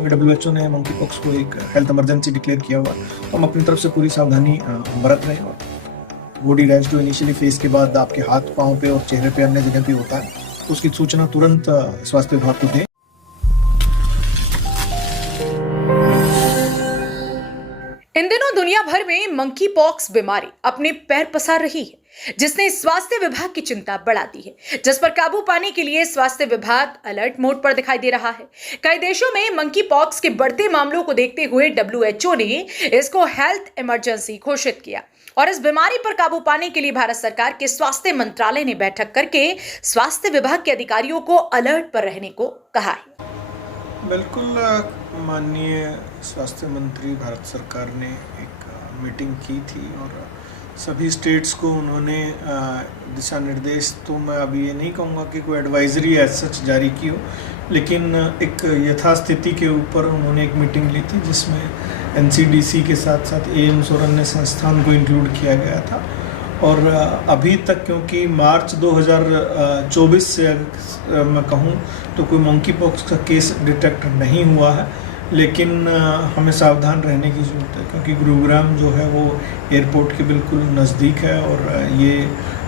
WHO ने monkey pox को एक हेल्थ इमरजेंसी डिक्लेयर किया हुआ, तो हम अपनी तरफ से पूरी सावधानी बरत रहे हैं। और बॉडी रैश जो इनिशियली फेस के बाद आपके हाथ पाँव पे और चेहरे पे अन्य जगह पे होता है, तो उसकी सूचना तुरंत स्वास्थ्य विभाग को दें। इन दिनों दुनिया भर में मंकी पॉक्स बीमारी अपने पैर पसार रही है, जिसने स्वास्थ्य विभाग की चिंता बढ़ा दी है, जिस पर काबू पाने के लिए स्वास्थ्य विभाग अलर्ट मोड पर दिखाई दे रहा है। कई देशों में मंकी पॉक्स के बढ़ते मामलों को देखते हुए WHO ने इसको हेल्थ इमरजेंसी घोषित किया और इस बीमारी पर काबू पाने के लिए भारत सरकार के स्वास्थ्य मंत्रालय ने बैठक करके स्वास्थ्य विभाग के अधिकारियों को अलर्ट पर रहने को कहा है। बिल्कुल, माननीय स्वास्थ्य मंत्री भारत सरकार ने एक मीटिंग की थी और सभी स्टेट्स को उन्होंने दिशा निर्देश, तो मैं अभी ये नहीं कहूँगा कि कोई एडवाइजरी एज सच जारी की हो, लेकिन एक यथास्थिति के ऊपर उन्होंने एक मीटिंग ली थी जिसमें NCDC के साथ साथ एम्स और अन्य संस्थान को इंक्लूड किया गया था। और अभी तक, क्योंकि मार्च 2024 से मैं कहूँ तो कोई मंकी पॉक्स का केस डिटेक्ट नहीं हुआ है, लेकिन हमें सावधान रहने की ज़रूरत है, क्योंकि गुरुग्राम जो है वो एयरपोर्ट के बिल्कुल नज़दीक है और ये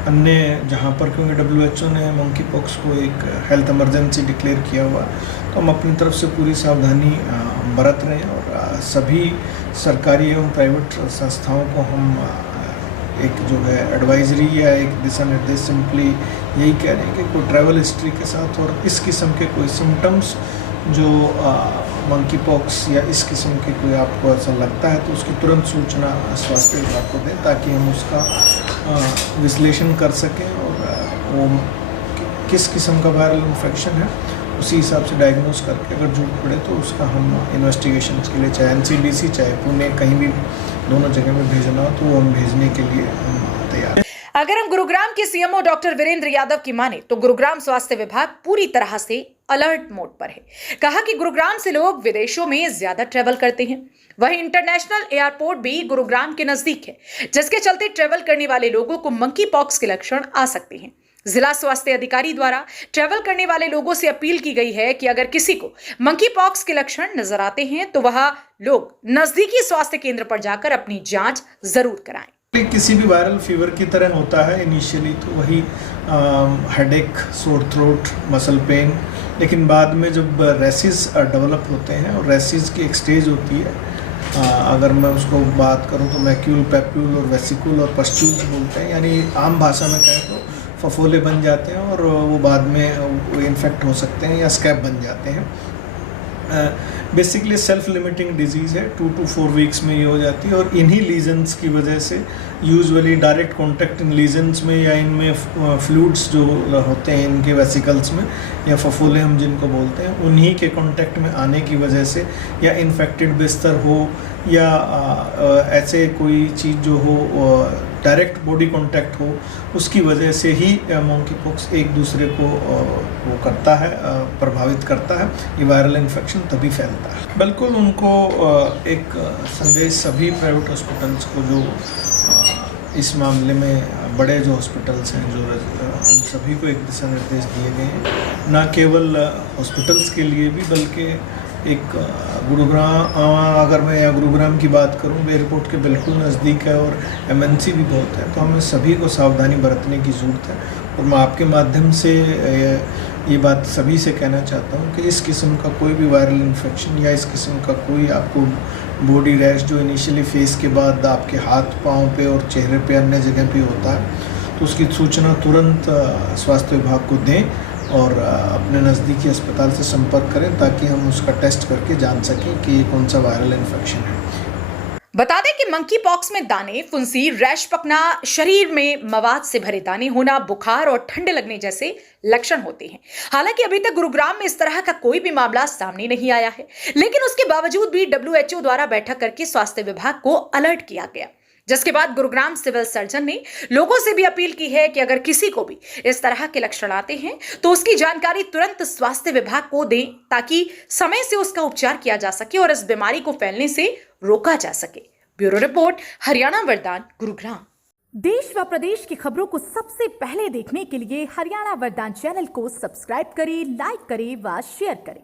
अन्य जहाँ पर, क्योंकि WHO ने मंकी पॉक्स को एक हेल्थ इमरजेंसी डिक्लेयर किया हुआ, तो हम अपनी तरफ से पूरी सावधानी बरत रहे हैं। और सभी सरकारी एवं प्राइवेट संस्थाओं को हम एक जो है एडवाइजरी या एक दिशा निर्देश सिंपली यही कह रहे हैं कि कोई ट्रैवल हिस्ट्री के साथ और इस किस्म के कोई सिम्टम्स जो मंकी पॉक्स या इस किस्म के कोई आपको ऐसा लगता है, तो उसकी तुरंत सूचना स्वास्थ्य विभाग को दें, ताकि हम उसका विश्लेषण कर सकें और वो किस किस्म का वायरल इन्फेक्शन है उसी हिसाब से डायग्नोस करके अगर जरूरत पड़े तो उसका हम इन्वेस्टिगेशन के लिए चाहे NCDC चाहे पुणे कहीं भी दोनों जगह में भेजना हो तो वो हम भेजने के लिए तैयार हैं। अगर हम गुरुग्राम के CMO डॉक्टर वीरेंद्र यादव की माने तो गुरुग्राम स्वास्थ्य विभाग पूरी तरह से अलर्ट मोड पर है। कहा कि गुरुग्राम से लोग विदेशों में ज्यादा ट्रेवल करते हैं, वहीं इंटरनेशनल एयरपोर्ट भी गुरुग्राम के नजदीक है, जिसके चलते ट्रेवल करने वाले लोगों को मंकी पॉक्स के लक्षण आ सकते हैं। जिला स्वास्थ्य अधिकारी द्वारा ट्रेवल करने वाले लोगों से अपील की गई है कि अगर किसी को मंकी पॉक्स के लक्षण नजर आते हैं तो वह लोग नजदीकी स्वास्थ्य केंद्र पर जाकर अपनी जांच जरूर कराएं। किसी भी वायरल फीवर की तरह होता है इनिशियली, तो वही headache, sore throat, muscle pain, लेकिन बाद में जब रेसिस डेवलप होते हैं और रेसिस की एक स्टेज होती है, अगर मैं उसको बात करूं तो मैक्यूल, पैप्यूल और वेसिकुल और पस्ट्यूल्स बोलते हैं, यानी आम भाषा में कहें तो फफोले बन जाते हैं और वो बाद में इन्फेक्ट हो सकते हैं या स्कैब बन जाते हैं। बेसिकली सेल्फ लिमिटिंग डिजीज़ है, 2 to 4 वीक्स में ये हो जाती है और इन्हीं लीजन्स की वजह से यूजुअली डायरेक्ट कॉन्टैक्ट इन लीजन्स में या इनमें फ्लूइड्स जो होते हैं इनके वेसिकल्स में या फफोले हम जिनको बोलते हैं, उन्हीं के कॉन्टैक्ट में आने की वजह से या इन्फेक्टेड बिस्तर हो या ऐसे कोई चीज़ जो हो डायरेक्ट बॉडी कांटेक्ट हो, उसकी वजह से ही मंकी पॉक्स एक दूसरे को वो करता है, प्रभावित करता है। ये वायरल इन्फेक्शन तभी फैलता है। बिल्कुल उनको एक संदेश सभी प्राइवेट हॉस्पिटल्स को जो इस मामले में बड़े जो हॉस्पिटल्स हैं जो उन सभी को एक दिशा निर्देश दिए गए हैं, न केवल हॉस्पिटल्स के लिए भी बल्कि एक गुरुग्राम, अगर मैं या गुरुग्राम की बात करूं, एयरपोर्ट के बिल्कुल नज़दीक है और MNC भी बहुत है, तो हमें सभी को सावधानी बरतने की ज़रूरत है। और मैं आपके माध्यम से ये बात सभी से कहना चाहता हूं कि इस किस्म का कोई भी वायरल इन्फेक्शन या इस किस्म का कोई आपको बॉडी रैश जो इनिशियली फेस के बाद आपके हाथ पाँव पे और चेहरे पे अन्य जगह पे होता है, तो उसकी सूचना तुरंत स्वास्थ्य विभाग को दें और अपने नज़दीकी अस्पताल से संपर्क करें, ताकि हम उसका टेस्ट करके जान सकें कि ये कौन सा वायरल इन्फेक्शन है। बता दें कि मंकी पॉक्स में दाने, फुंसी, रैश पकना, शरीर में मवाद से भरे दाने होना, बुखार और ठंडे लगने जैसे लक्षण होते हैं। हालांकि अभी तक गुरुग्राम में इस तरह का कोई भी मामला सामने नहीं आया है, लेकिन उसके बावजूद भी WHO द्वारा बैठक करके स्वास्थ्य विभाग को अलर्ट किया गया, जिसके बाद गुरुग्राम सिविल सर्जन ने लोगों से भी अपील की है कि अगर किसी को भी इस तरह के लक्षण आते हैं तो उसकी जानकारी तुरंत स्वास्थ्य विभाग को दें, ताकि समय से उसका उपचार किया जा सके और इस बीमारी को फैलने से रोका जा सके। ब्यूरो रिपोर्ट, हरियाणा वरदान, गुरुग्राम। देश व प्रदेश की खबरों को सबसे पहले देखने के लिए हरियाणा वरदान चैनल को सब्सक्राइब करें, लाइक करें व शेयर करें।